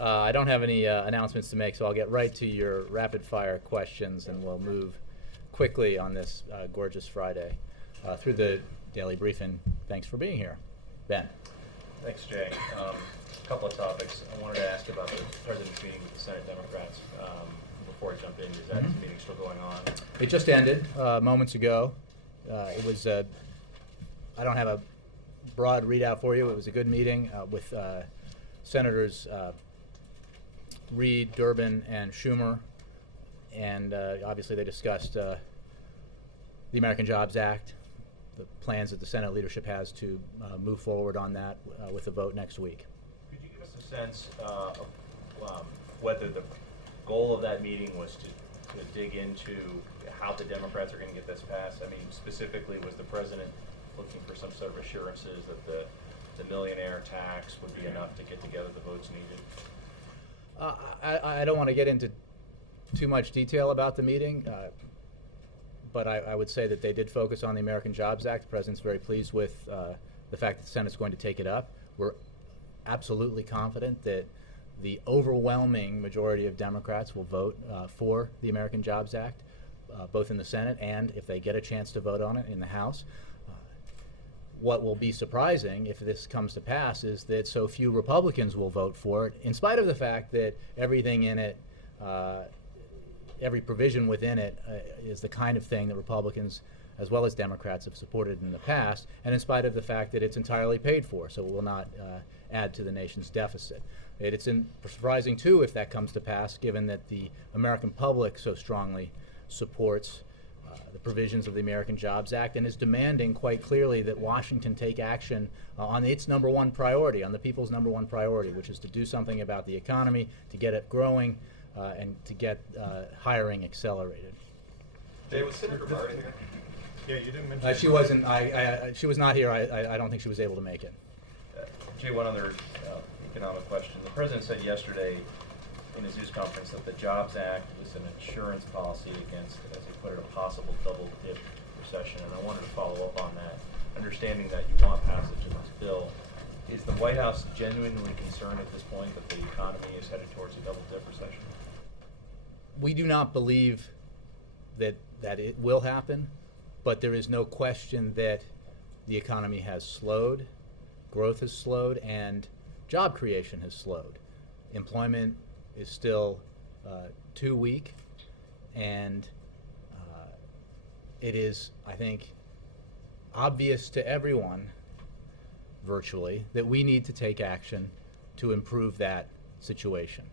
I don't have any announcements to make, so I'll get right to your rapid-fire questions, and we'll move quickly on this gorgeous Friday through the daily briefing. Thanks for being here. Ben. Thanks, Jay. A couple of topics. I wanted to ask about the President's meeting with the Senate Democrats. Before I jump in, is that meeting still going on? It just ended moments ago. It was, I don't have a broad readout for you. It was a good meeting with Senators Reid, Durbin, and Schumer, and obviously they discussed the American Jobs Act, the plans that the Senate leadership has to move forward on that with a vote next week. Could you give us a sense of whether the goal of that meeting was to dig into how the Democrats are going to get this passed? I mean, specifically, was the president looking for some sort of assurances that the millionaire tax would be enough to get together the votes needed? I don't want to get into too much detail about the meeting, but I would say that they did focus on the American Jobs Act. The president's very pleased with the fact that the Senate's going to take it up. We're absolutely confident that the overwhelming majority of Democrats will vote for the American Jobs Act, both in the Senate and, if they get a chance to vote on it, in the House. What will be surprising if this comes to pass is that so few Republicans will vote for it, in spite of the fact that everything in it, every provision within it is the kind of thing that Republicans as well as Democrats have supported in the past, and in spite of the fact that it's entirely paid for, so it will not add to the nation's deficit. It's surprising, too, if that comes to pass, given that the American public so strongly supports the provisions of the American Jobs Act and is demanding quite clearly that Washington take action on its number one priority, on the people's number one priority, which is to do something about the economy, to get it growing, and to get hiring accelerated. Jay, was Senator Martin here? Yeah, you didn't mention. She wasn't. She was not here. I don't think she was able to make it. Jay, one other economic question. The president said yesterday in his news conference that the Jobs Act was an insurance policy against, as he put it, a possible double-dip recession, and I wanted to follow up on that. Understanding that you want passage of this bill, is the White House genuinely concerned at this point that the economy is headed towards a double-dip recession? We do not believe that it will happen, but there is no question that the economy has slowed, growth has slowed, and job creation has slowed. Employment is still too weak, and it is, I think, obvious to everyone, virtually, that we need to take action to improve that situation.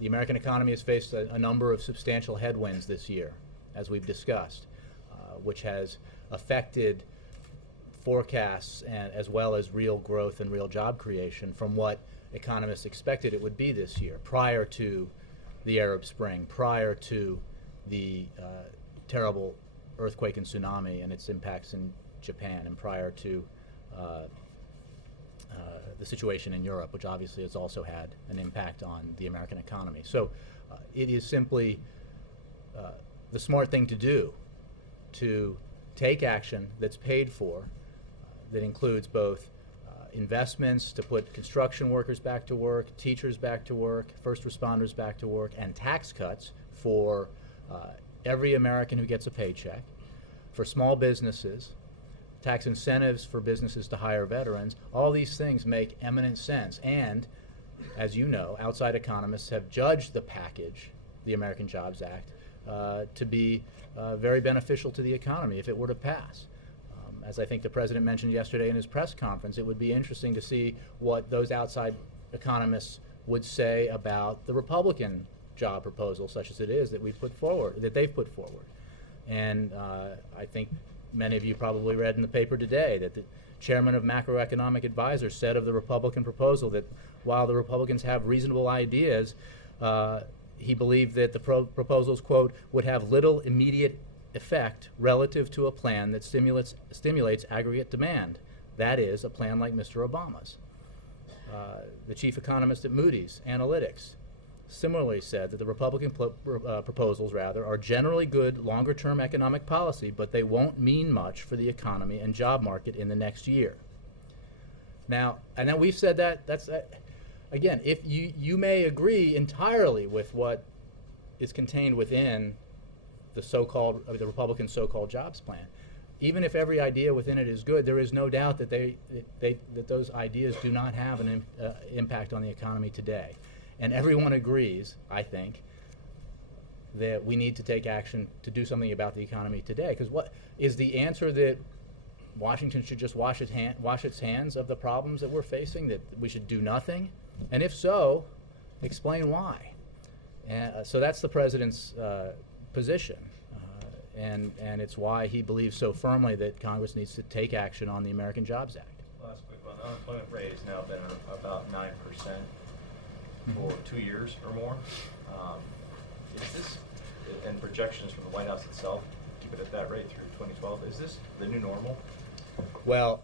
The American economy has faced a number of substantial headwinds this year, as we've discussed, which has affected forecasts and as well as real growth and real job creation from what economists expected it would be this year, prior to the Arab Spring, prior to the terrible earthquake and tsunami and its impacts in Japan, and prior to the situation in Europe, which obviously has also had an impact on the American economy. So it is simply the smart thing to do to take action that's paid for, that includes both investments to put construction workers back to work, teachers back to work, first responders back to work, and tax cuts for every American who gets a paycheck, for small businesses, tax incentives for businesses to hire veterans. All these things make eminent sense. And, as you know, outside economists have judged the package, the American Jobs Act, to be very beneficial to the economy if it were to pass. As I think the president mentioned yesterday in his press conference, it would be interesting to see what those outside economists would say about the Republican job proposal, such as it is, that we've put forward, that they've put forward. And I think many of you probably read in the paper today that the chairman of Macroeconomic Advisors said of the Republican proposal that while the Republicans have reasonable ideas, he believed that the proposals, quote, would have little immediate effect relative to a plan that stimulates aggregate demand. That is, a plan like Mr. Obama's. The chief economist at Moody's Analytics similarly said that the Republican proposals, are generally good longer-term economic policy, but they won't mean much for the economy and job market in the next year. Now, we've said that's again, if you may agree entirely with what is contained within the Republican so-called jobs plan. Even if every idea within it is good, there is no doubt that that those ideas do not have an impact on the economy today. And everyone agrees, I think, that we need to take action to do something about the economy today. Because what is the answer, that Washington should just wash its hands of the problems that we're facing, that we should do nothing? And if so, explain why. And so that's the president's position, and it's why he believes so firmly that Congress needs to take action on the American Jobs Act. Last quick one. The unemployment rate has now been about 9% for 2 years or more. Is this, and projections from the White House itself, keep it at that rate through 2012, is this the new normal? Well,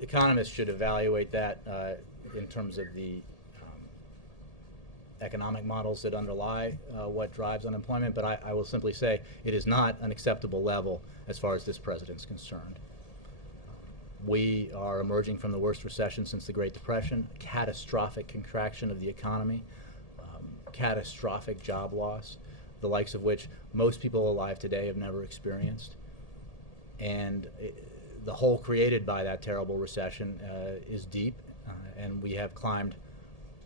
economists should evaluate that in terms of the economic models that underlie what drives unemployment, but I will simply say it is not an acceptable level as far as this president's concerned. We are emerging from the worst recession since the Great Depression, catastrophic contraction of the economy, catastrophic job loss, the likes of which most people alive today have never experienced. And the hole created by that terrible recession is deep, and we have climbed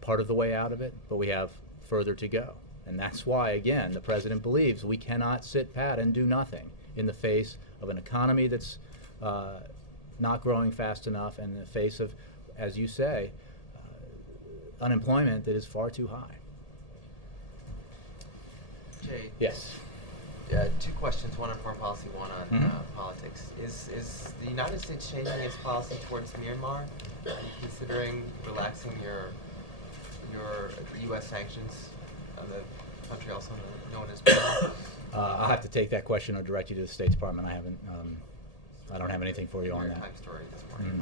part of the way out of it, but we have further to go. And that's why, again, the president believes we cannot sit pat and do nothing in the face of an economy that's not growing fast enough, and in the face of, as you say, unemployment that is far too high. Jay. Yes. Two questions, one on foreign policy, one on politics. Is the United States changing its policy towards Myanmar? Are you considering relaxing your U.S. sanctions on the country also known as Myanmar? I'll have to take that question or direct you to the State Department. I don't have anything for you on that. Times story this morning.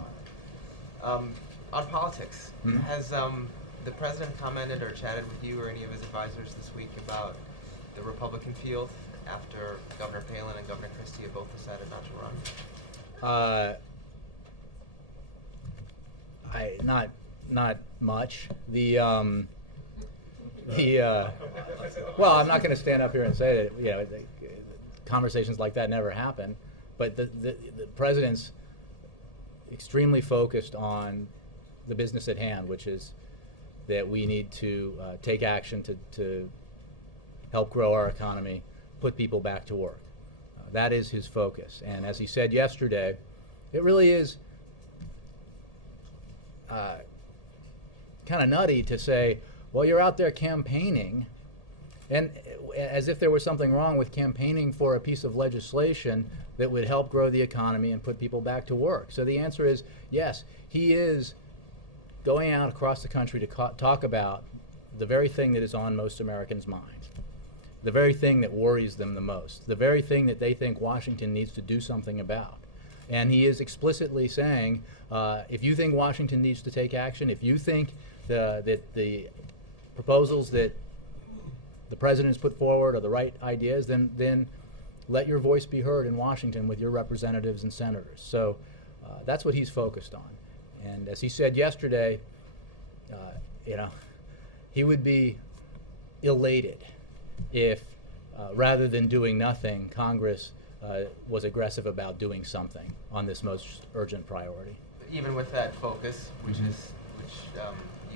On politics, has the president commented or chatted with you or any of his advisors this week about the Republican field after Governor Palin and Governor Christie have both decided not to run? Not much. Well, I'm not going to stand up here and say that conversations like that never happen, but the president's extremely focused on the business at hand, which is that we need to take action to help grow our economy, put people back to work. That is his focus. And as he said yesterday, it really is kind of nutty to say, well, you're out there campaigning, and as if there was something wrong with campaigning for a piece of legislation that would help grow the economy and put people back to work. So the answer is yes, he is going out across the country to talk about the very thing that is on most Americans' minds, the very thing that worries them the most, the very thing that they think Washington needs to do something about. And he is explicitly saying, if you think Washington needs to take action, if you think that the proposals that the president's put forward are the right ideas, then let your voice be heard in Washington with your representatives and senators. So that's what he's focused on. And as he said yesterday, he would be elated if, rather than doing nothing, Congress was aggressive about doing something on this most urgent priority. Even with that focus, which you've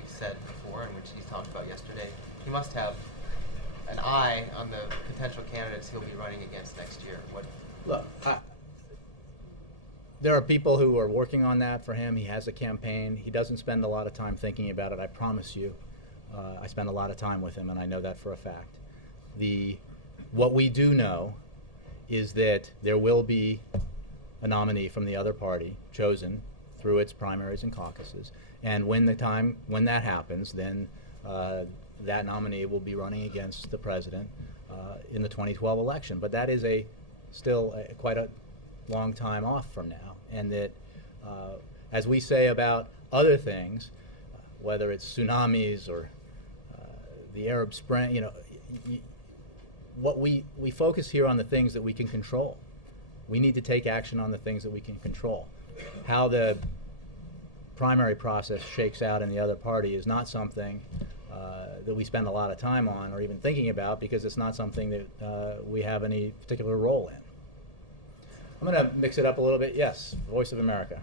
said before and which he's talked about yesterday, he must have an eye on the potential candidates he'll be running against next year. Look, there are people who are working on that for him. He has a campaign. He doesn't spend a lot of time thinking about it, I promise you. I spend a lot of time with him, and I know that for a fact. What we do know is that there will be a nominee from the other party chosen through its primaries and caucuses, and when that happens, then that nominee will be running against the president in the 2012 election. But that is still quite a long time off from now, and that, as we say about other things, whether it's tsunamis or the Arab Spring, what we focus here on the things that we can control. We need to take action on the things that we can control. How the primary process shakes out in the other party is not something that we spend a lot of time on or even thinking about, because it's not something that we have any particular role in. I'm going to mix it up a little bit. Yes, Voice of America.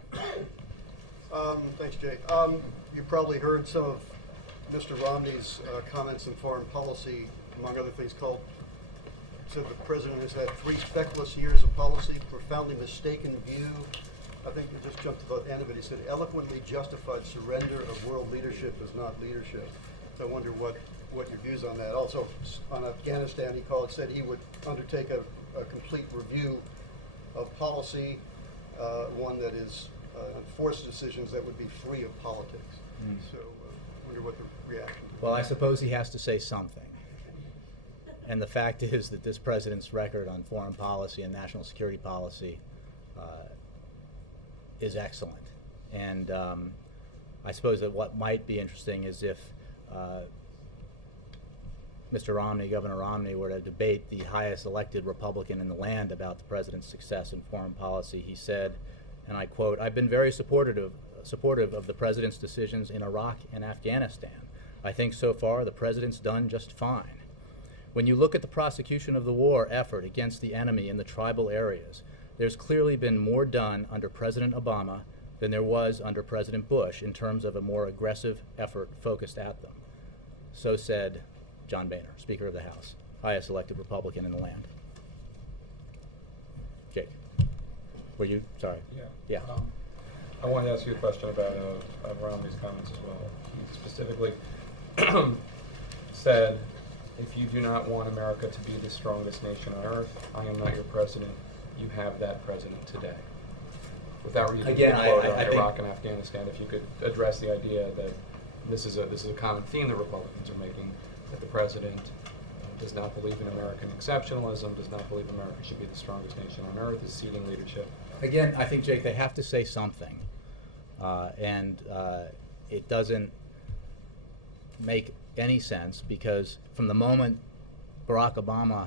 Thanks, Jay. You probably heard some of Mr. Romney's comments in foreign policy, among other things, said the president has had 3 feckless years of policy, profoundly mistaken view. I think you just jumped to the end of it. He said, eloquently justified surrender of world leadership is not leadership. So I wonder what your views on that. Also, on Afghanistan, said he would undertake a complete review of policy, one that is force decisions that would be free of politics. So I wonder what the reaction would be. Well, I suppose he has to say something. And the fact is that this president's record on foreign policy and national security policy is excellent. And I suppose that what might be interesting is if Mr. Romney, Governor Romney, were to debate the highest elected Republican in the land about the president's success in foreign policy. He said, and I quote, "I've been very supportive of the president's decisions in Iraq and Afghanistan. I think so far the president's done just fine. When you look at the prosecution of the war effort against the enemy in the tribal areas, there's clearly been more done under President Obama than there was under President Bush in terms of a more aggressive effort focused at them." So said John Boehner, Speaker of the House, highest elected Republican in the land. Jake, were you? Sorry. Yeah. Yeah. I wanted to ask you a question about Romney's comments as well. He specifically said, if you do not want America to be the strongest nation on earth, I am not your president. You have that president today. Without reading the quote on Iraq and Afghanistan, if you could address the idea that this is a common theme that Republicans are making, that the president does not believe in American exceptionalism, does not believe America should be the strongest nation on earth, is ceding leadership. Again, I think, Jake, they have to say something. And it doesn't make any sense, because from the moment Barack Obama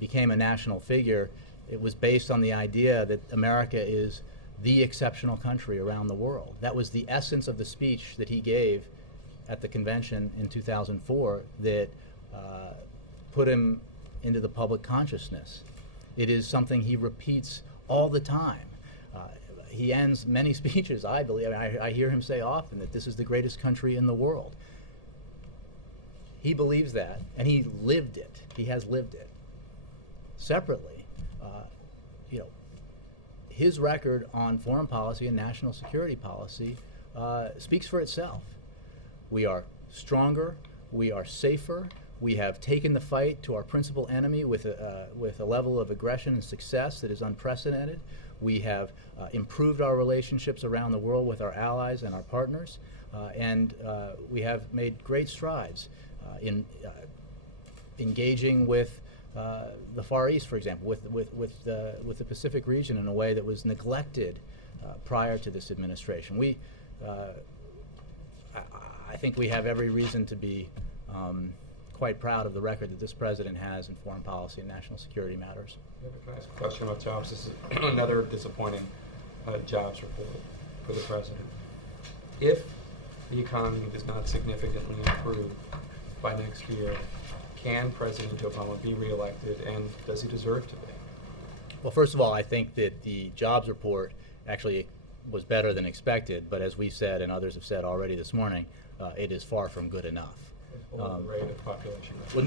became a national figure, it was based on the idea that America is the exceptional country around the world. That was the essence of the speech that he gave at the convention in 2004 that put him into the public consciousness. It is something he repeats all the time. He ends many speeches, I believe, I hear him say often that this is the greatest country in the world. He believes that, and he lived it. He has lived it. Separately, his record on foreign policy and national security policy speaks for itself. We are stronger. We are safer. We have taken the fight to our principal enemy with a level of aggression and success that is unprecedented. We have improved our relationships around the world with our allies and our partners, and we have made great strides in engaging with the Far East, for example, with the Pacific region in a way that was neglected prior to this administration. I think we have every reason to be quite proud of the record that this president has in foreign policy and national security matters. Can I ask a question about jobs? This is another disappointing jobs report for the president. If the economy does not significantly improve by next year, can President Obama be reelected, and does he deserve to be? Well, first of all, I think that the jobs report actually was better than expected, but as we said and others have said already this morning, it is far from good enough. Below the rate of population growth. Well,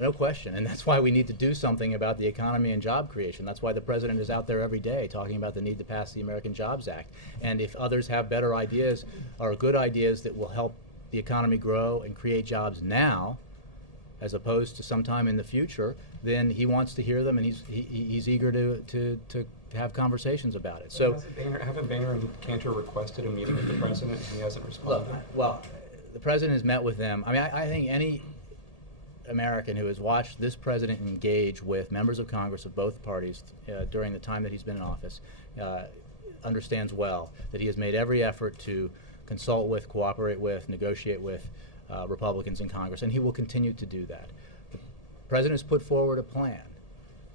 no question. And that's why we need to do something about the economy and job creation. That's why the president is out there every day talking about the need to pass the American Jobs Act. And if others have better ideas or good ideas that will help the economy grow and create jobs now, as opposed to sometime in the future, then he wants to hear them, and he's eager to have conversations about it. So, haven't Boehner and Cantor requested a meeting with the president, and he hasn't responded? Look, well, the president has met with them. I mean, I think any American who has watched this president engage with members of Congress of both parties during the time that he's been in office understands well that he has made every effort to consult with, cooperate with, negotiate with Republicans in Congress, and he will continue to do that. The president has put forward a plan.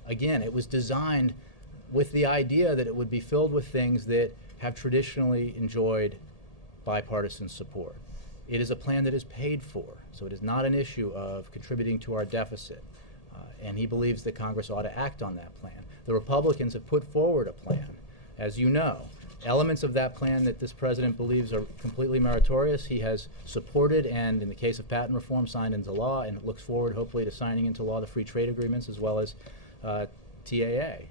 Again, it was designed with the idea that it would be filled with things that have traditionally enjoyed bipartisan support. It is a plan that is paid for, so it is not an issue of contributing to our deficit. And he believes that Congress ought to act on that plan. The Republicans have put forward a plan, as you know. Elements of that plan that this president believes are completely meritorious, he has supported and, in the case of patent reform, signed into law, and looks forward, hopefully, to signing into law the free trade agreements as well as TAA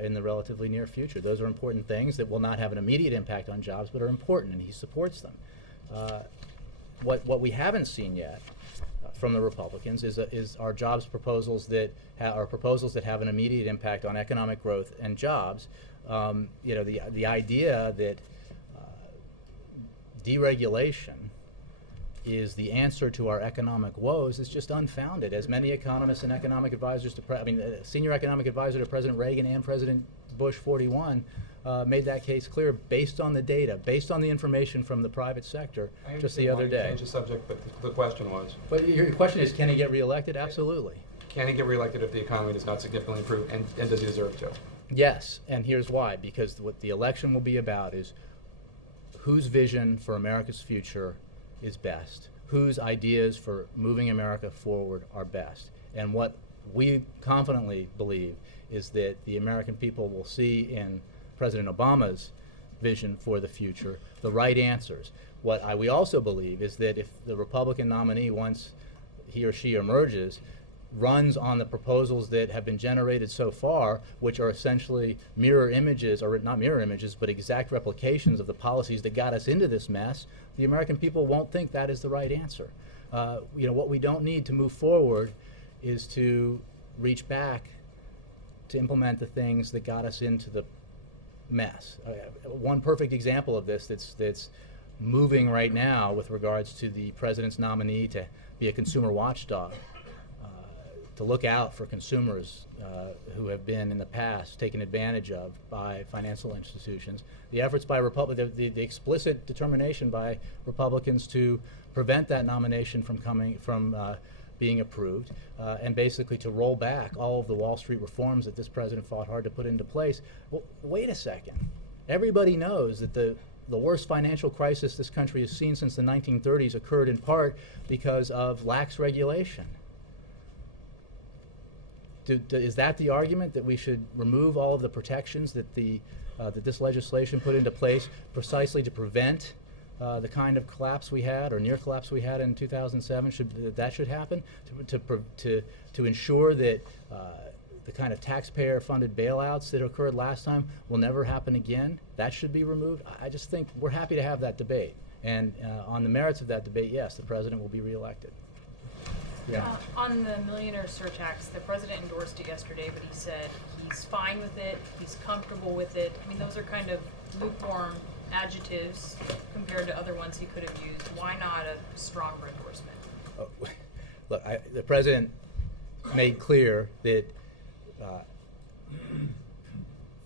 in the relatively near future. Those are important things that will not have an immediate impact on jobs, but are important, and he supports them. What we haven't seen yet from the Republicans is our jobs proposals that are proposals that have an immediate impact on economic growth and jobs. You know, the idea that deregulation is the answer to our economic woes is just unfounded. As many economists and economic advisors to senior economic advisor to President Reagan and President Bush 41 made that case clear based on the data, based on the information from the private sector just the other day. Change the subject, but the question was. But your question is, can he get reelected? Absolutely. Can he get reelected if the economy does not significantly improve, and does he deserve to? Yes, and here's why. Because what the election will be about is whose vision for America's future is best, whose ideas for moving America forward are best. And what we confidently believe is that the American people will see in President Obama's vision for the future the right answers. What we also believe is that if the Republican nominee, once he or she emerges, runs on the proposals that have been generated so far, which are essentially mirror images, or not mirror images, but exact replications of the policies that got us into this mess, the American people won't think that is the right answer. You know, what we don't need to move forward is to reach back to implement the things that got us into the mess. One perfect example of this that's moving right now with regards to the president's nominee to be a consumer watchdog, to look out for consumers who have been in the past taken advantage of by financial institutions. The efforts by the explicit determination by Republicans to prevent that nomination from being approved, and basically to roll back all of the Wall Street reforms that this president fought hard to put into place. Well, wait a second. Everybody knows that the worst financial crisis this country has seen since the 1930s occurred in part because of lax regulation. Is that the argument, that we should remove all of the protections that that this legislation put into place precisely to prevent the kind of collapse we had, or near collapse we had in 2007? That should happen to ensure that the kind of taxpayer-funded bailouts that occurred last time will never happen again? That should be removed. I just think we're happy to have that debate, and on the merits of that debate, yes, the president will be reelected. Yeah. On the millionaire surtax, the president endorsed it yesterday, but he said he's fine with it, he's comfortable with it. I mean, those are kind of lukewarm adjectives compared to other ones he could have used. Why not a stronger endorsement? Oh, look, the president made clear that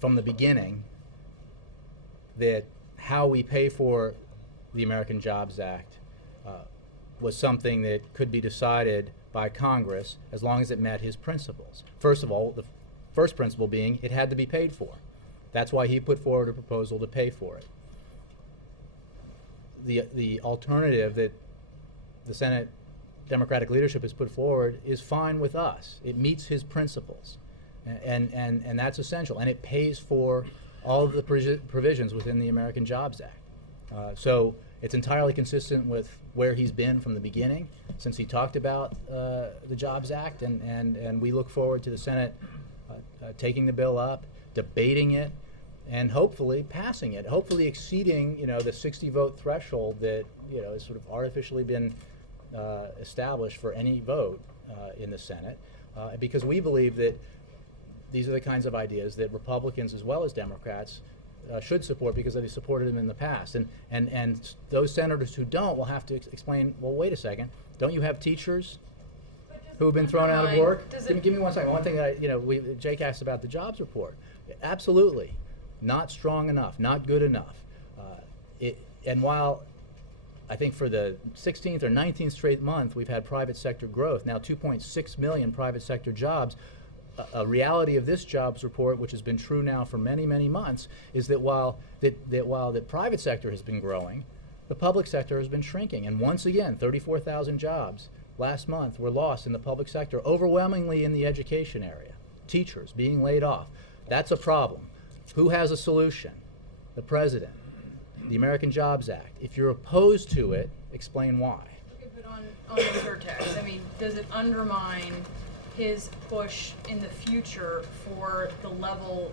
from the beginning that how we pay for the American Jobs Act was something that could be decided by Congress as long as it met his principles. First of all, the first principle being it had to be paid for. That's why he put forward a proposal to pay for it. The alternative that the Senate Democratic leadership has put forward is fine with us. It meets his principles, and that's essential, and it pays for all of the provisions within the American Jobs Act. So it's entirely consistent with where he's been from the beginning since he talked about the Jobs Act, and we look forward to the Senate taking the bill up, debating it, and hopefully passing it, hopefully exceeding the 60-vote threshold that has sort of artificially been established for any vote in the Senate, because we believe that these are the kinds of ideas that Republicans as well as Democrats should support because they've supported them in the past. And those senators who don't will have to explain, well, wait a second, don't you have teachers who have been thrown out of work? Give me 1 second. One thing that Jake asked about the jobs report. Absolutely. Not strong enough, not good enough. And while I think for the 16th or 19th straight month we've had private sector growth, now 2.6 million private sector jobs, a reality of this jobs report, which has been true now for many, many months, is that while the private sector has been growing, the public sector has been shrinking. And once again, 34,000 jobs last month were lost in the public sector, overwhelmingly in the education area. Teachers being laid off. That's a problem. Who has a solution? The president. The American Jobs Act. If you're opposed to it, explain why. Okay, but on the surtax, I mean, does it undermine his push in the future for the level,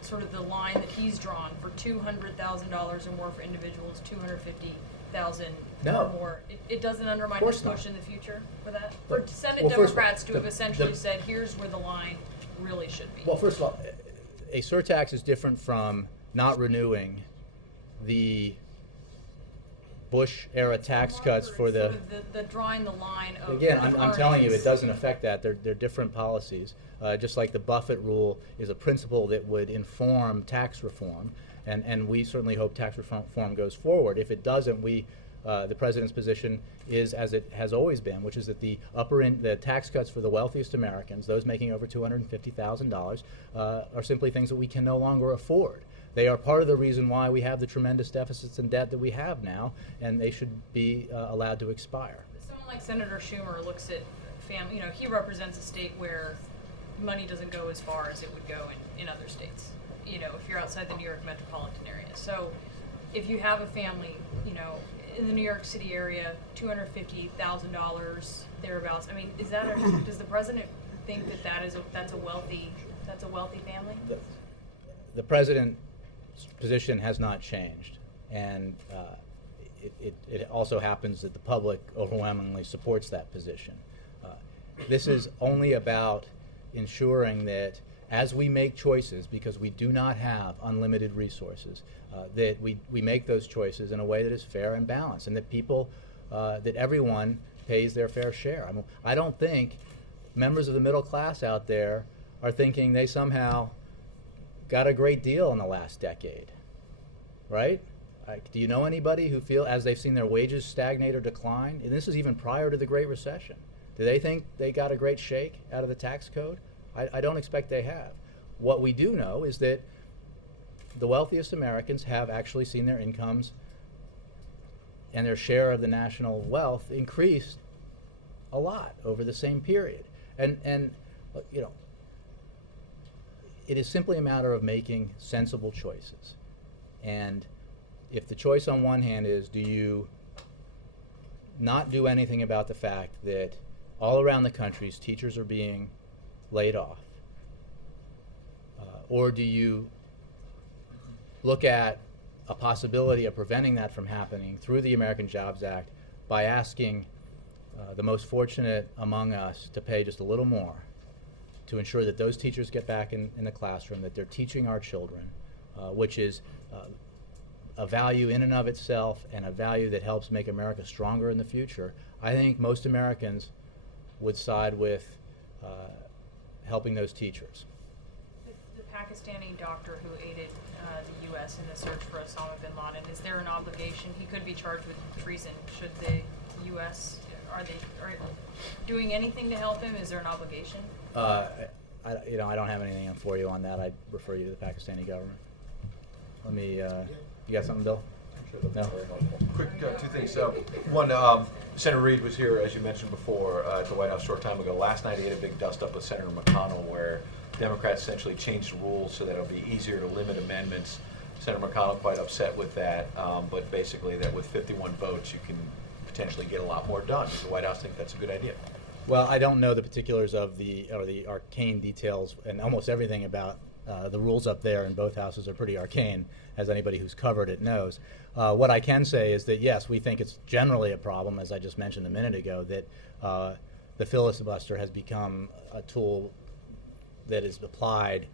sort of the line that he's drawn for $200,000 or more for individuals, $250,000 No. or more? It doesn't undermine Of his course push not. in the future for that? But- For Senate well, first of all, Democrats to have the- essentially said, here's where the line really should be. Well, first of all, a surtax is different from not renewing the Bush-era tax cuts for the... Sort of the drawing the line of Again, I'm telling you, it earnings. doesn't affect that. They're different policies. Just like the Buffett rule is a principle that would inform tax reform, and we certainly hope tax reform goes forward. If it doesn't, the president's position is as it has always been, which is that the tax cuts for the wealthiest Americans, those making over $250,000, are simply things that we can no longer afford. They are part of the reason why we have the tremendous deficits and debt that we have now, and they should be allowed to expire. Someone like Senator Schumer looks at family, he represents a state where money doesn't go as far as it would go in other states, if you're outside the New York metropolitan area. So if you have a family, in the New York City area, $250,000 thereabouts, I mean, does the president think that's a wealthy family? The president's position has not changed, and it also happens that the public overwhelmingly supports that position. This is only about ensuring that as we make choices, because we do not have unlimited resources, that we make those choices in a way that is fair and balanced, and that that everyone pays their fair share. I mean, I don't think members of the middle class out there are thinking they somehow got a great deal in the last decade, right? Do you know anybody who feel, as they've seen their wages stagnate or decline, and this is even prior to the Great Recession, do they think they got a great shake out of the tax code? I don't expect they have. What we do know is that the wealthiest Americans have actually seen their incomes and their share of the national wealth increase a lot over the same period. And it is simply a matter of making sensible choices. And if the choice on one hand is, do you not do anything about the fact that all around the country teachers are being laid off, or do you look at a possibility of preventing that from happening through the American Jobs Act by asking the most fortunate among us to pay just a little more to ensure that those teachers get back in the classroom, that they're teaching our children, which is a value in and of itself and a value that helps make America stronger in the future. I think most Americans would side with helping those teachers. The Pakistani doctor who aided the U.S. in the search for Osama bin Laden, is there an obligation? He could be charged with treason. Should the U.S. are doing anything to help him? Is there an obligation? I don't have anything for you on that. I'd refer you to the Pakistani government. Let me. You got something, Bill? No. Quick, two things. One, Senator Reid was here, as you mentioned before, at the White House a short time ago. Last night he had a big dust-up with Senator McConnell where Democrats essentially changed the rules so that it'll be easier to limit amendments. Senator McConnell quite upset with that, but basically that with 51 votes you can potentially get a lot more done. Does the White House think that's a good idea? Well, I don't know the particulars of the arcane details, and almost everything about the rules up there in both houses are pretty arcane, as anybody who's covered it knows. What I can say is that, yes, we think it's generally a problem, as I just mentioned a minute ago, that the filibuster has become a tool that is applied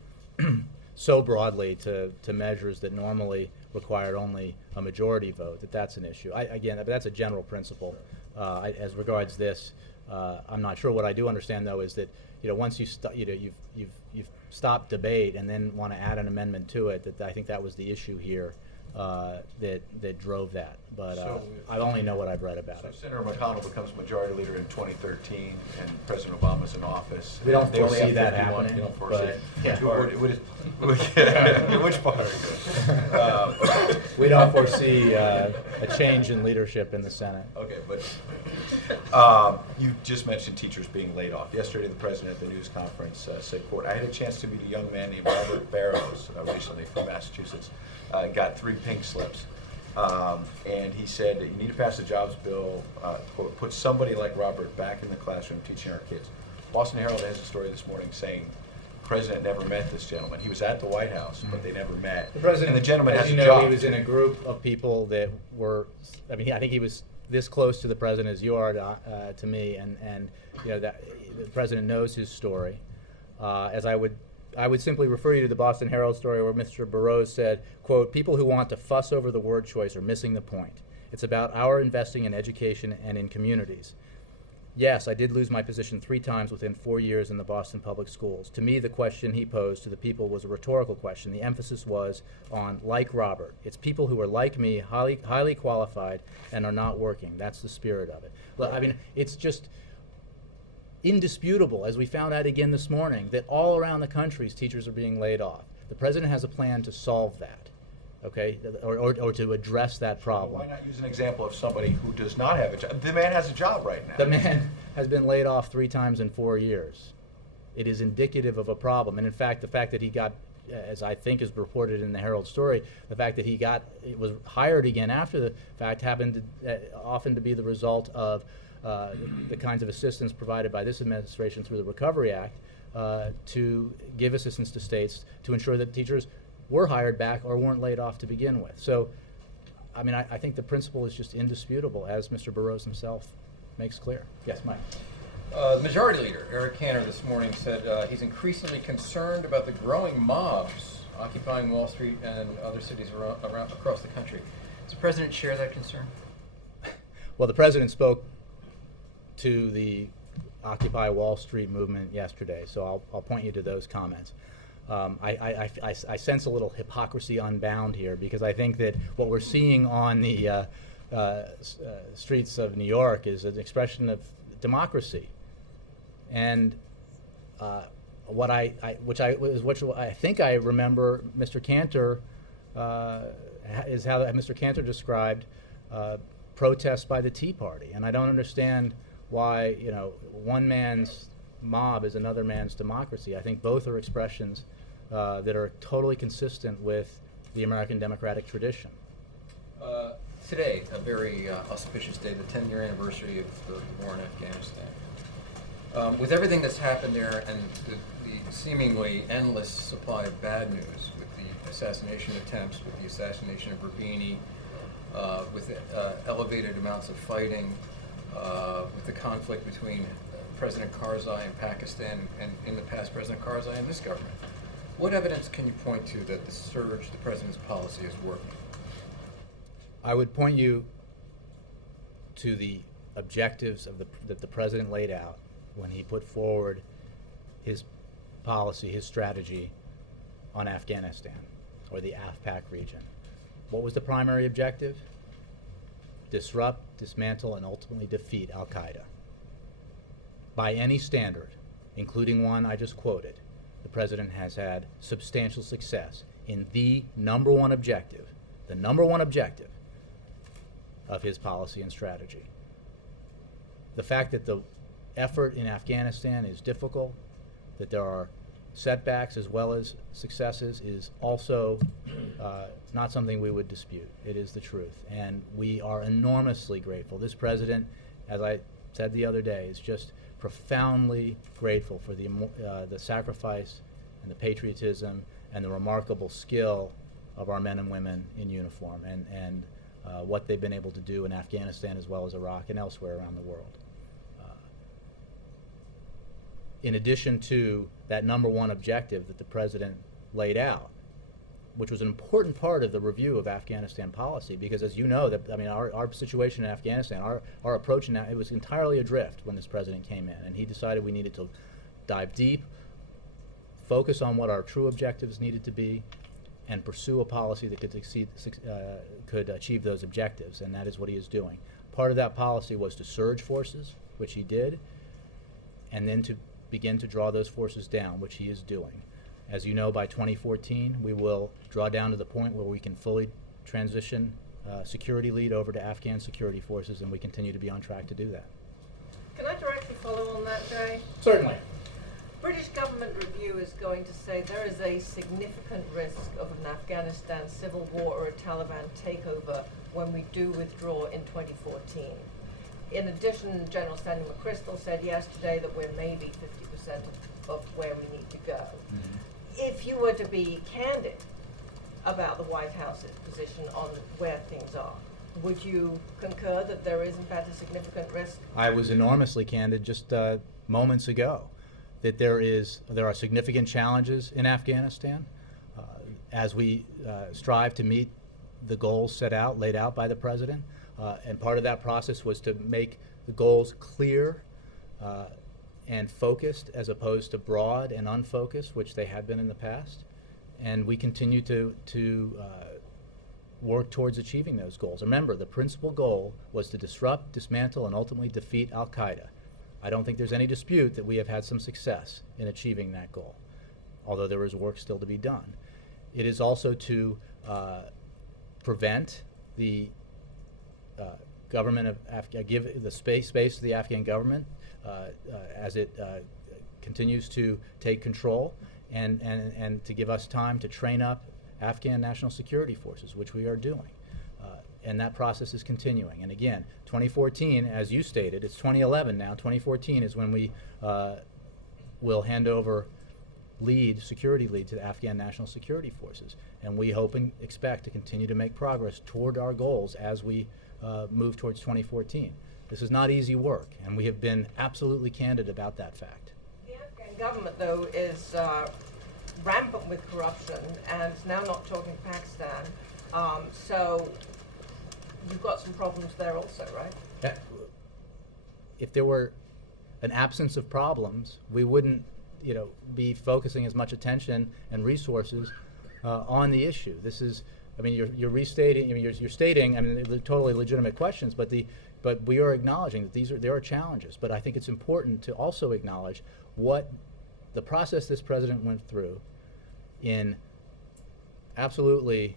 so broadly to measures that normally required only a majority vote, that's an issue. Again, that's a general principle. As regards this, I'm not sure. What I do understand, though, is that once you've stopped debate and then want to add an amendment to it, that I think that was the issue here. that drove that. But So I only know what I've read about So it. Senator McConnell becomes majority leader in 2013, and President Obama's in office. We don't They only foresee have that 51. happening, You don't foresee but it. yeah. Which part? We don't foresee a change in leadership in the Senate. Okay, but you just mentioned teachers being laid off. Yesterday, the president at the news conference said, quote, I had a chance to meet a young man named Robert Barrows recently from Massachusetts. Got 3 pink slips. And he said that you need to pass a jobs bill, quote, put somebody like Robert back in the classroom teaching our kids. Boston Herald has a story this morning saying the president never met this gentleman. He was at the White House, but they never met. The president, and the gentleman as has you a know, job. he was in a group of people that were, I mean, I think he was this close to the president as you are to me, and you know that the president knows his story. As I would simply refer you to the Boston Herald story where Mr. Burroughs said, quote, people who want to fuss over the word choice are missing the point. It's about our investing in education and in communities. Yes, I did lose my position 3 times within 4 years in the Boston public schools. To me, the question he posed to the people was a rhetorical question. The emphasis was on like Robert. It's people who are like me, highly qualified, and are not working. That's the spirit of it. Well, I mean, it's just indisputable, as we found out again this morning, that all around the country teachers are being laid off. The president has a plan to solve that, okay, or to address that problem. Why not use an example of somebody who does not have a job? The man has a job right now. The man has been laid off 3 times in 4 years. It is indicative of a problem. And in fact, the fact that he got, as I think is reported in the Herald story, the fact that it was hired again after the fact happened to, often to be the result of the kinds of assistance provided by this administration through the Recovery Act to give assistance to states to ensure that teachers were hired back or weren't laid off to begin with. So, I mean, I think the principle is just indisputable, as Mr. Burroughs himself makes clear. Yes, Mike. Majority Leader Eric Cantor this morning said he's increasingly concerned about the growing mobs occupying Wall Street and other cities around across the country. Does the President share that concern? Well, the President spoke to the Occupy Wall Street movement yesterday, so I'll point you to those comments. I sense a little hypocrisy unbound here, because I think that what we're seeing on the streets of New York is an expression of democracy, and what I think I remember Mr. Cantor is how Mr. Cantor described protests by the Tea Party, and I don't understand why, you know, one man's mob is another man's democracy. I think both are expressions that are totally consistent with the American democratic tradition. Today, a very auspicious day, the 10-year anniversary of the war in Afghanistan. With everything that's happened there and the seemingly endless supply of bad news, with the assassination attempts, with the assassination of Rabini, with elevated amounts of fighting, with the conflict between President Karzai and Pakistan, and in the past President Karzai and this government, what evidence can you point to that the surge, the President's policy, is working? I would point you to the objectives that the President laid out when he put forward his policy, his strategy on Afghanistan, or the AFPAC region. What was the primary objective? Disrupt, dismantle, and ultimately defeat al-Qaeda. By any standard, including one I just quoted, the President has had substantial success in the number one objective of his policy and strategy. The fact that the effort in Afghanistan is difficult, that there are setbacks as well as successes, is also not something we would dispute. It is the truth, and we are enormously grateful. This President, as I said the other day, is just profoundly grateful for the sacrifice and the patriotism and the remarkable skill of our men and women in uniform, and what they've been able to do in Afghanistan as well as Iraq and elsewhere around the world. In addition to that number one objective that the President laid out, which was an important part of the review of Afghanistan policy, because as you know, our situation in Afghanistan, our approach in that, it was entirely adrift when this President came in, and he decided we needed to dive deep, focus on what our true objectives needed to be, and pursue a policy that could achieve those objectives, and that is what he is doing. Part of that policy was to surge forces, which he did, and then to begin to draw those forces down, which he is doing. As you know, by 2014, we will draw down to the point where we can fully transition security lead over to Afghan security forces, and we continue to be on track to do that. Can I directly follow on that, Jay? Certainly. British government review is going to say there is a significant risk of an Afghanistan civil war or a Taliban takeover when we do withdraw in 2014. In addition, General Stanley McChrystal said yesterday that we're maybe 50% of where we need to go. Mm-hmm. If you were to be candid about the White House's position on where things are, would you concur that there is in fact a significant risk? I was enormously candid just moments ago that there are significant challenges in Afghanistan as we strive to meet the goals laid out by the president. And part of that process was to make the goals clear and focused as opposed to broad and unfocused, which they had been in the past. And we continue to work towards achieving those goals. Remember, the principal goal was to disrupt, dismantle, and ultimately defeat al-Qaeda. I don't think there's any dispute that we have had some success in achieving that goal, although there is work still to be done. It is also to prevent the government of give the space to the Afghan government as it continues to take control, and to give us time to train up Afghan national security forces, which we are doing. And that process is continuing. And again, 2014, as you stated, it's 2011 now. 2014 is when we will hand over security lead to the Afghan national security forces. And we hope and expect to continue to make progress toward our goals as we move towards 2014. This is not easy work, and we have been absolutely candid about that fact. The Afghan government, though, is rampant with corruption, and it's now not talking Pakistan. So you've got some problems there also, right? If there were an absence of problems, we wouldn't, be focusing as much attention and resources on the issue. This is, you're restating. You're stating. They're totally legitimate questions, but we are acknowledging that there are challenges. But I think it's important to also acknowledge what the process this president went through in absolutely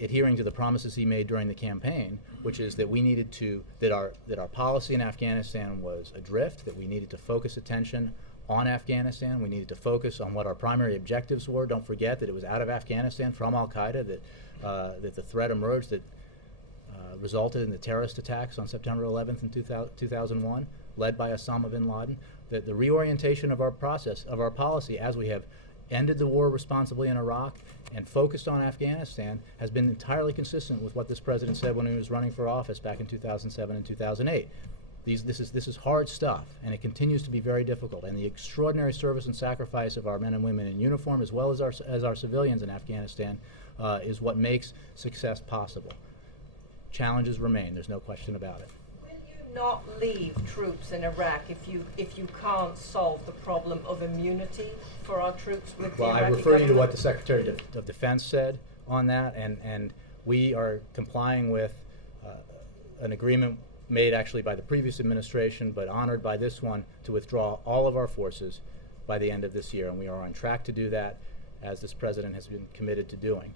adhering to the promises he made during the campaign, which is that we needed that our policy in Afghanistan was adrift, that we needed to focus attention on Afghanistan, we needed to focus on what our primary objectives were. Don't forget that it was out of Afghanistan from al-Qaeda that the threat emerged that resulted in the terrorist attacks on September 11th in 2001, led by Osama bin Laden. That the reorientation of our policy as we have ended the war responsibly in Iraq and focused on Afghanistan has been entirely consistent with what this president said when he was running for office back in 2007 and 2008. This is hard stuff, and it continues to be very difficult. And the extraordinary service and sacrifice of our men and women in uniform, as well as our civilians in Afghanistan, is what makes success possible. Challenges remain. There's no question about it. Not leave troops in Iraq if you can't solve the problem of immunity for our troops with the Iraqi I refer government? you to what the Secretary of Defense said on that, and we are complying with an agreement made actually by the previous administration but honored by this one to withdraw all of our forces by the end of this year, and we are on track to do that as this president has been committed to doing.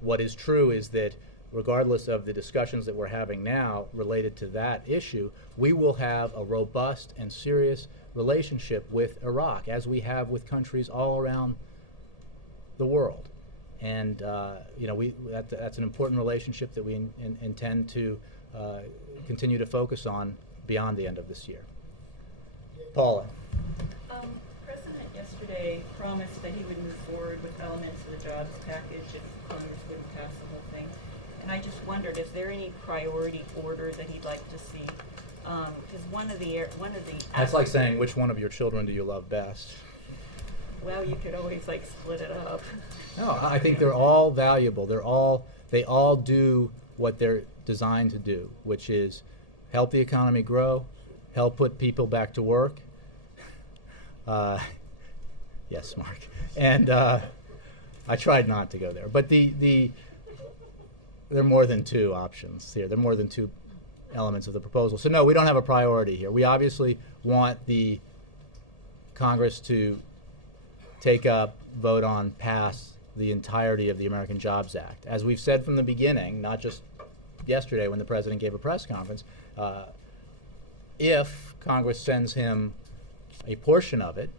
What is true is that regardless of the discussions that we're having now related to that issue, we will have a robust and serious relationship with Iraq, as we have with countries all around the world. And that's an important relationship that we intend to continue to focus on beyond the end of this year. Paula. President yesterday promised that he would move forward with elements of the jobs package if Congress wouldn't pass the whole thing. And I just wondered, is there any priority order that he'd like to see? Because one of the That's like saying, which one of your children do you love best? Well, you could always split it up. No, I think they're all valuable. They all do what they're designed to do, which is help the economy grow, help put people back to work, Yes, Mark. And I tried not to go there. But there are more than two options here. There are more than two elements of the proposal. So no, we don't have a priority here. We obviously want the Congress to take up, vote on, pass the entirety of the American Jobs Act. As we've said from the beginning, not just yesterday when the President gave a press conference, if Congress sends him a portion of it,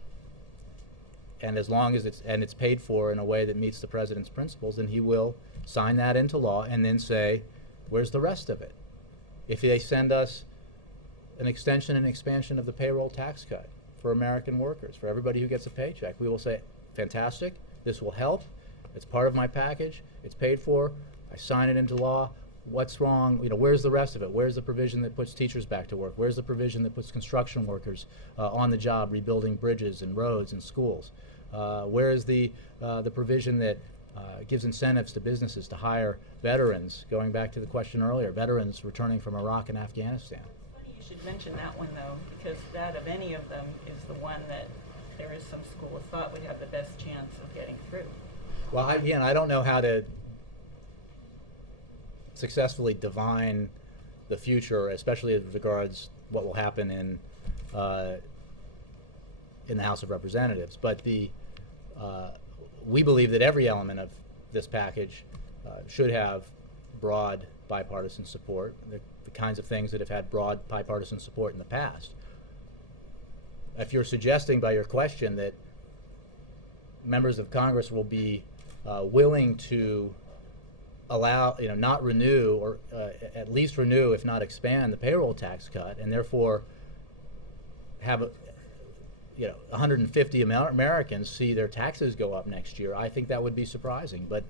and as long as it's paid for in a way that meets the President's principles, then he will sign that into law and then say, where's the rest of it? If they send us an extension and expansion of the payroll tax cut for American workers, for everybody who gets a paycheck, we will say, fantastic, this will help, it's part of my package, it's paid for, I sign it into law. What's wrong? Where's the rest of it? Where's the provision that puts teachers back to work? Where's the provision that puts construction workers on the job, rebuilding bridges and roads and schools? Where is the provision that gives incentives to businesses to hire veterans? Going back to the question earlier, veterans returning from Iraq and Afghanistan. Funny you should mention that one though, because that of any of them is the one that there is some school of thought would have the best chance of getting through. Well, again, I don't know how to successfully divine the future, especially as regards what will happen in the House of Representatives. But we believe that every element of this package should have broad bipartisan support, the kinds of things that have had broad bipartisan support in the past. If you're suggesting by your question that members of Congress will be willing to allow, not renew, or at least renew, if not expand, the payroll tax cut, and therefore have 150 Americans see their taxes go up next year, I think that would be surprising. But,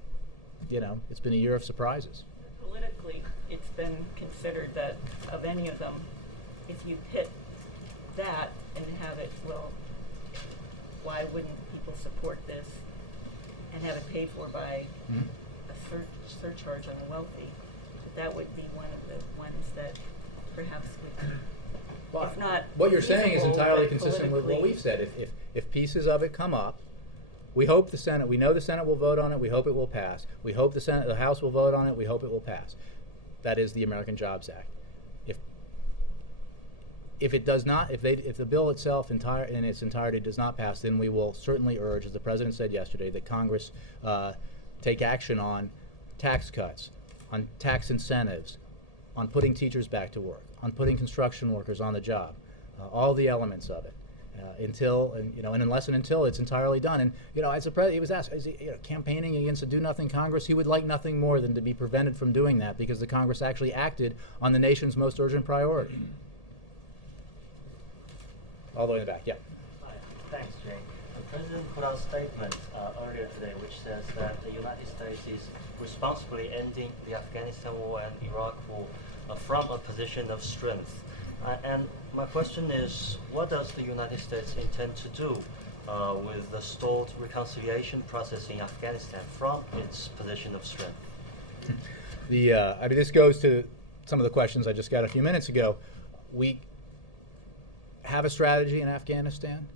it's been a year of surprises. Politically, it's been considered that of any of them, if you pit that and have it, well, why wouldn't people support this and have it paid for by a surcharge on the wealthy? That would be one of the ones that perhaps would be, well, if not what you're saying is entirely but consistent with what we've said. If pieces of it come up, we hope we know the Senate will vote on it, we hope it will pass. We hope the House will vote on it, we hope it will pass. That is the American Jobs Act. If it does not, if the bill itself in its entirety does not pass, then we will certainly urge, as the President said yesterday, that Congress take action on tax cuts, on tax incentives, on putting teachers back to work, on putting construction workers on the job, all the elements of it, unless and until it's entirely done. And as the President, he was asked, is he campaigning against a do-nothing Congress? He would like nothing more than to be prevented from doing that, because the Congress actually acted on the nation's most urgent priority. All the way in the back, yeah. Hi. Thanks, Jay. The President put out a statement earlier today which says that the United States is responsibly ending the Afghanistan war and Iraq war from a position of strength. And my question is, what does the United States intend to do with the stalled reconciliation process in Afghanistan from its position of strength? This goes to some of the questions I just got a few minutes ago. We have a strategy in Afghanistan.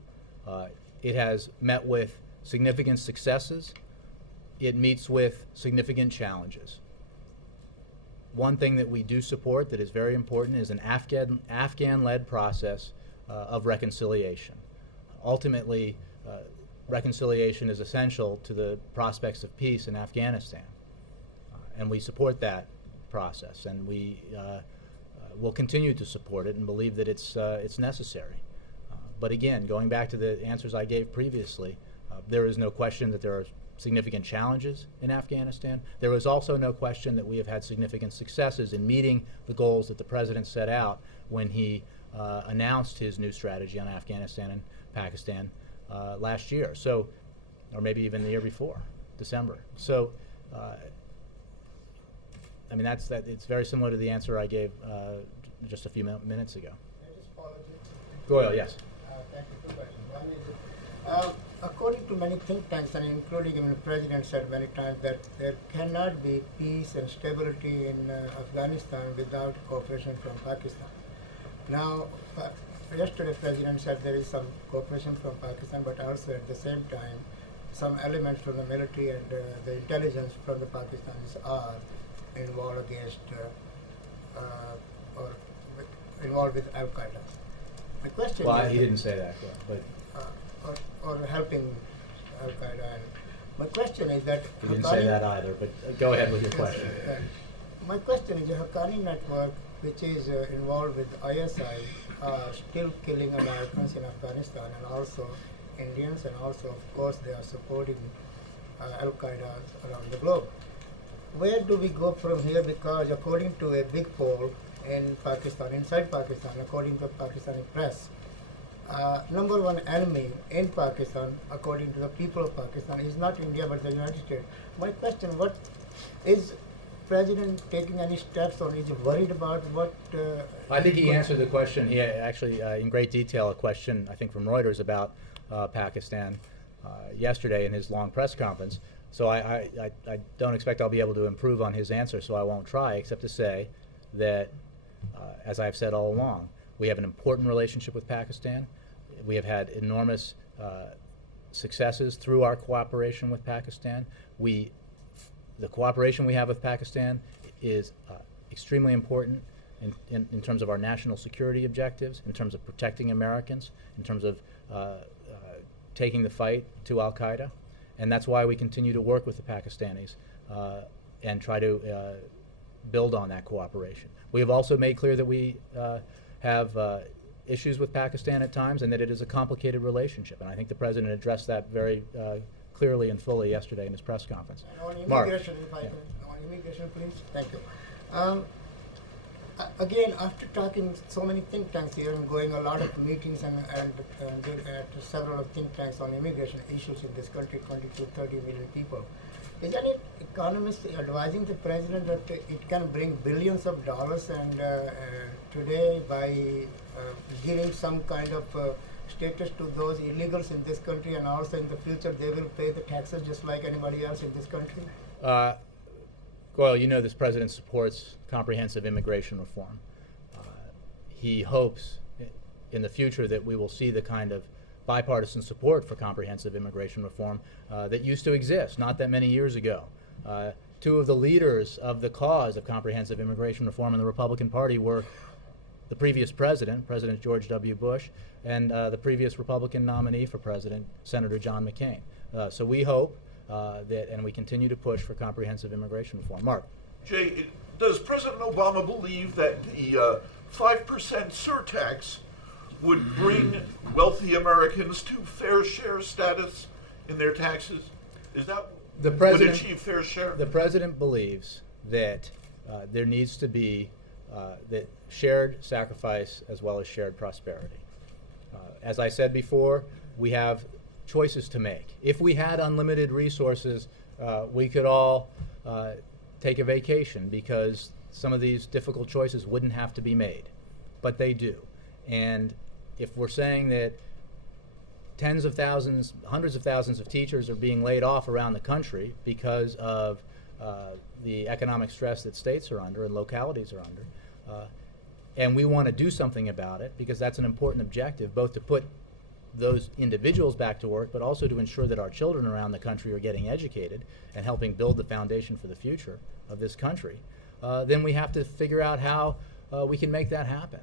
It has met with significant successes. It meets with significant challenges. One thing that we do support that is very important is an Afghan-led process of reconciliation. Ultimately, reconciliation is essential to the prospects of peace in Afghanistan. And we support that process, and we will continue to support it and believe that it's necessary. But again, going back to the answers I gave previously, there is no question that there are significant challenges in Afghanistan. There is also no question that we have had significant successes in meeting the goals that the President set out when he announced his new strategy on Afghanistan and Pakistan last year, or maybe even the year before, December. So, it's very similar to the answer I gave just a few minutes ago. Can I just follow you? Goyle, yes. Thank you. Two questions. One is, according to many think tanks, and including the President said many times, that there cannot be peace and stability in Afghanistan without cooperation from Pakistan. Now, yesterday President said there is some cooperation from Pakistan, but also at the same time, some elements from the military and the intelligence from the Pakistanis are involved against or involved with Al Qaeda. My question Well, is he didn't say that, but or helping Al Qaeda. And my question is that he didn't say that either. But go ahead with your question. My question is the Haqqani network, which is involved with ISI, are still killing Americans in Afghanistan and also Indians, and also, of course, they are supporting Al Qaeda around the globe. Where do we go from here? Because according to a big poll in Pakistan, inside Pakistan, according to Pakistani press, number one enemy in Pakistan, according to the people of Pakistan, is not India but the United States. My question: what is President taking any steps, or is he worried about what? I think he answered the question. He actually, in great detail, a question I think from Reuters about Pakistan yesterday in his long press conference. So I don't expect I'll be able to improve on his answer, so I won't try, except to say that, as I've said all along, we have an important relationship with Pakistan. We have had enormous successes through our cooperation with Pakistan. The cooperation we have with Pakistan is extremely important in terms of our national security objectives, in terms of protecting Americans, in terms of taking the fight to Al Qaeda. And that's why we continue to work with the Pakistanis and try to build on that cooperation. We have also made clear that we have issues with Pakistan at times, and that it is a complicated relationship. And I think the President addressed that very clearly and fully yesterday in his press conference. On Mark. immigration, if I can, on immigration, please. Thank you. Again, after talking so many think tanks here and going a lot of meetings and to several of think tanks on immigration issues in this country, 20 to 30 million people, is any economist advising the President that it can bring billions of dollars, and today by giving some kind of status to those illegals in this country, and also in the future they will pay the taxes just like anybody else in this country? Well, you know this President supports comprehensive immigration reform. He hopes in the future that we will see the kind of bipartisan support for comprehensive immigration reform that used to exist not that many years ago. Two of the leaders of the cause of comprehensive immigration reform in the Republican Party were the previous president, President George W. Bush, and the previous Republican nominee for president, Senator John McCain. So we hope that, and we continue to push for comprehensive immigration reform. Mark. Jay, does President Obama believe that the 5% surtax would bring wealthy Americans to fair share status in their taxes? Is that would achieve fair share? The President believes that there needs to be that shared sacrifice as well as shared prosperity. As I said before, we have choices to make. If we had unlimited resources, we could all take a vacation because some of these difficult choices wouldn't have to be made, but they do. And if we're saying that tens of thousands, hundreds of thousands of teachers are being laid off around the country because of the economic stress that states are under and localities are under, and we want to do something about it because that's an important objective, both to put those individuals back to work, but also to ensure that our children around the country are getting educated and helping build the foundation for the future of this country, then we have to figure out how we can make that happen.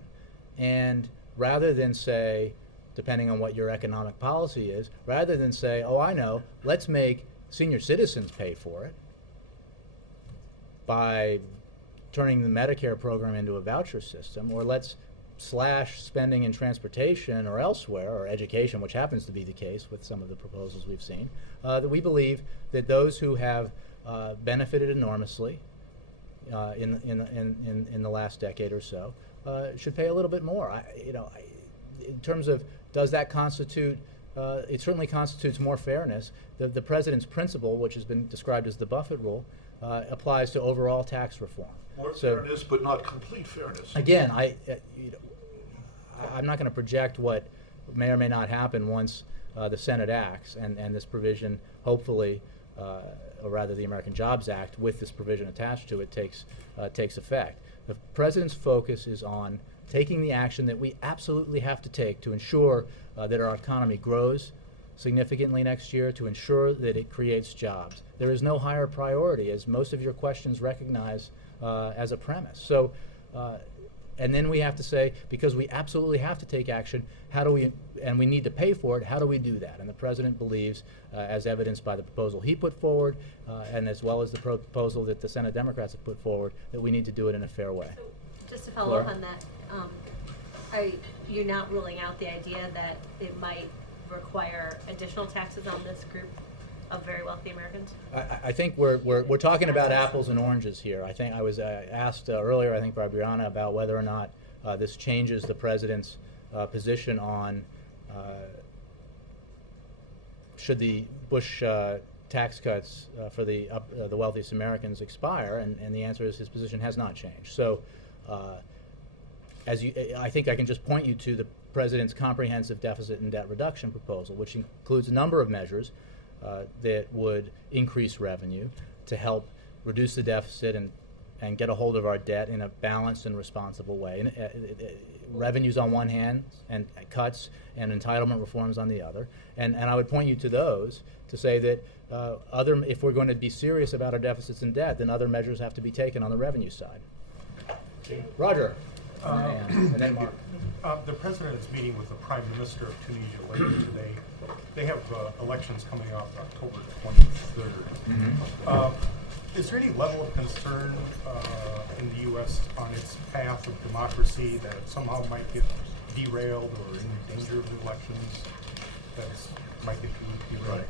And rather than say, depending on what your economic policy is, rather than say, oh, I know, let's make senior citizens pay for it by turning the Medicare program into a voucher system, or let's slash spending in transportation or elsewhere, or education, which happens to be the case with some of the proposals we've seen, that we believe that those who have benefited enormously in the last decade or so should pay a little bit more. In terms of does that constitute, it certainly constitutes more fairness. The President's principle, which has been described as the Buffett rule, applies to overall tax reform. More fairness, but not complete fairness. Again, I'm not going to project what may or may not happen once the Senate acts and this provision, hopefully, or rather the American Jobs Act, with this provision attached to it, takes effect. The President's focus is on taking the action that we absolutely have to take to ensure that our economy grows significantly next year, to ensure that it creates jobs. There is no higher priority, as most of your questions recognize as a premise. So, and then we have to say, because we absolutely have to take action, how do we, and we need to pay for it, how do we do that? And the President believes, as evidenced by the proposal he put forward, and as well as the proposal that the Senate Democrats have put forward, that we need to do it in a fair way. So, just to follow up on that, are you not ruling out the idea that it might require additional taxes on this group of very wealthy Americans? I think we're talking about apples and oranges here. I think I was asked earlier, I think by Brianna, about whether or not this changes the President's position on should the Bush tax cuts for the wealthiest Americans expire, and the answer is his position has not changed. So, I think I can just point you to the President's comprehensive deficit and debt reduction proposal, which includes a number of measures that would increase revenue to help reduce the deficit and get a hold of our debt in a balanced and responsible way. And, revenues on one hand, and cuts and entitlement reforms on the other. And I would point you to those to say that if we're going to be serious about our deficits and debt, then other measures have to be taken on the revenue side. Roger. And then Mark. The President is meeting with the Prime Minister of Tunisia later today. They have elections coming up October 23rd. Is there any level of concern in the U.S. on its path of democracy that it somehow might get derailed or in danger of the elections that might get derailed?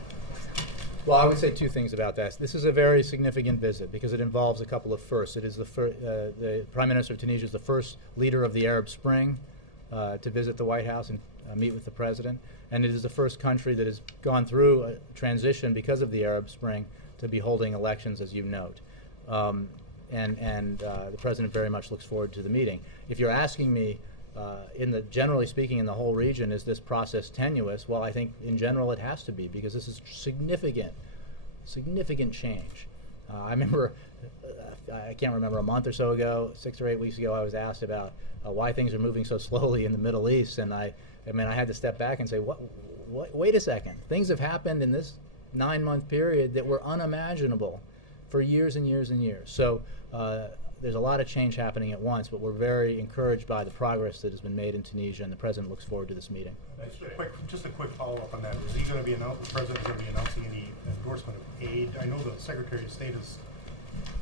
Well, I would say two things about that. This is a very significant visit because it involves a couple of firsts. It is the Prime Minister of Tunisia is the first leader of the Arab Spring to visit the White House and meet with the President. And it is the first country that has gone through a transition because of the Arab Spring to be holding elections, as you note. The President very much looks forward to the meeting. If you're asking me, generally speaking, in the whole region, is this process tenuous? Well, I think in general it has to be, because this is significant change. I remember, I can't remember, a month or so ago, 6 or 8 weeks ago, I was asked about why things are moving so slowly in the Middle East, and I had to step back and say, wait a second. Things have happened in this 9-month period that were unimaginable for years and years and years. So there's a lot of change happening at once, but we're very encouraged by the progress that has been made in Tunisia, and the President looks forward to this meeting. Just a quick follow-up on that. Is he going to be the President going to be announcing any endorsement of aid? I know the Secretary of State has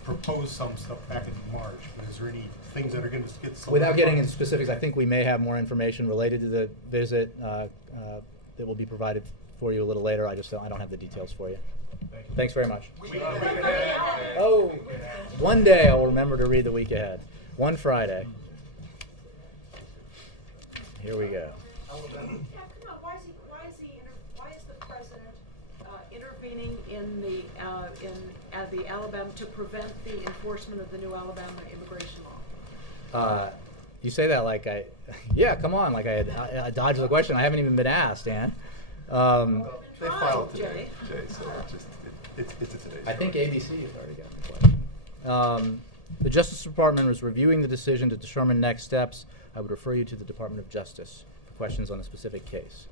proposed some stuff back in March, but is there any things that are going to get some? Without getting into specifics, I think we may have more information related to the visit that will be provided for you a little later. I don't have the details for you. Thanks very much. Oh, one day I'll remember to read the week ahead. One Friday. Here we go. Why is the President intervening in the Alabama to prevent the enforcement of the new Alabama immigration law? You say that like I dodged the question. I haven't even been asked, Ann. They filed today, Jay, so it's a today's I think ABC has already got the question. The Justice Department was reviewing the decision to determine next steps. I would refer you to the Department of Justice for questions on a specific case.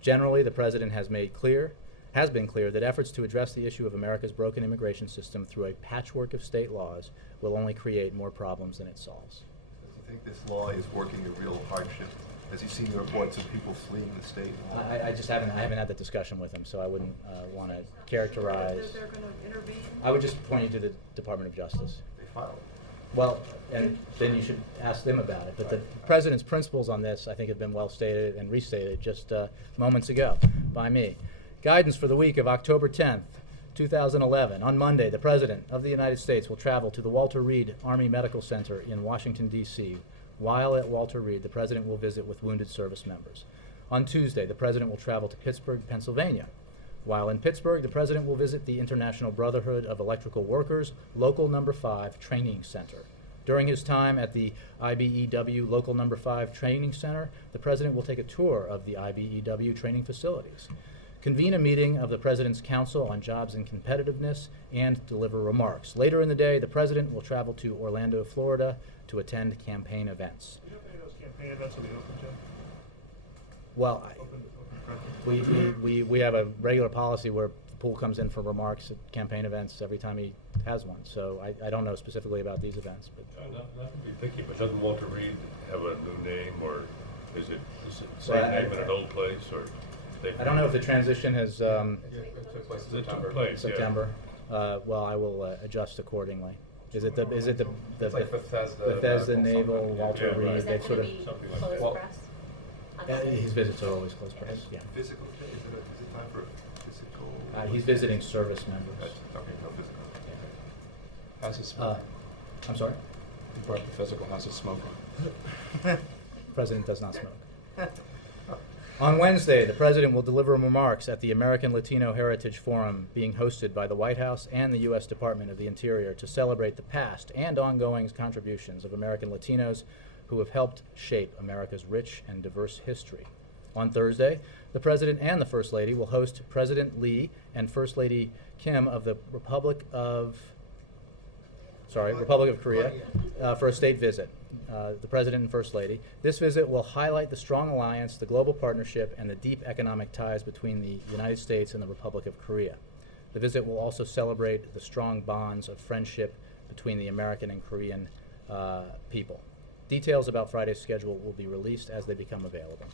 Generally, the President has been clear that efforts to address the issue of America's broken immigration system through a patchwork of state laws will only create more problems than it solves. Does he think this law is working a real hardship? Has he seen the reports of people fleeing the state? I haven't had that discussion with him, so I wouldn't want to characterize. They're going to intervene? I would just point you to the Department of Justice. They filed. Well, and then you should ask them about it. But the President's principles on this, I think, have been well stated and restated just moments ago by me. Guidance for the week of October 10th, 2011. On Monday, the President of the United States will travel to the Walter Reed Army Medical Center in Washington, D.C. While at Walter Reed, the President will visit with wounded service members. On Tuesday, the President will travel to Pittsburgh, Pennsylvania. While in Pittsburgh, the President will visit the International Brotherhood of Electrical Workers Local No. 5 Training Center. During his time at the IBEW Local No. 5 Training Center, the President will take a tour of the IBEW training facilities, convene a meeting of the President's Council on Jobs and Competitiveness, and deliver remarks. Later in the day, the President will travel to Orlando, Florida, to attend campaign events. campaign events will be open, Jim? Well, Open present? we have a regular policy where the pool comes in for remarks at campaign events every time he has one. So I don't know specifically about these events, but Not to be picky, but doesn't Walter Reed have a new name, or is it same Well, name in an old place, or? I don't know if the transition has It took place in It took September. place, yeah. September. Well, I will adjust accordingly. Is it the It's like Bethesda Bethesda Medical Naval something. Walter Yeah, Reed? right. Is They that sort gonna of be something like closed that. press? his visits are always closed press. Yeah. Physical, is it time for physical? He's visiting service members. Okay, no physical. How's it smoke? I'm sorry. You brought up the physical, how's it smoke? President does not smoke. On Wednesday, the President will deliver remarks at the American Latino Heritage Forum being hosted by the White House and the U.S. Department of the Interior to celebrate the past and ongoing contributions of American Latinos who have helped shape America's rich and diverse history. On Thursday, the President and the First Lady will host President Lee and First Lady Kim of the Republic of Korea for a state visit. The President and First Lady. This visit will highlight the strong alliance, the global partnership, and the deep economic ties between the United States and the Republic of Korea. The visit will also celebrate the strong bonds of friendship between the American and Korean people. Details about Friday's schedule will be released as they become available.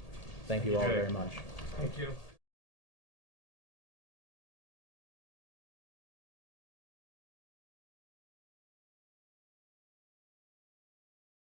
Thank you all very much. Thank you.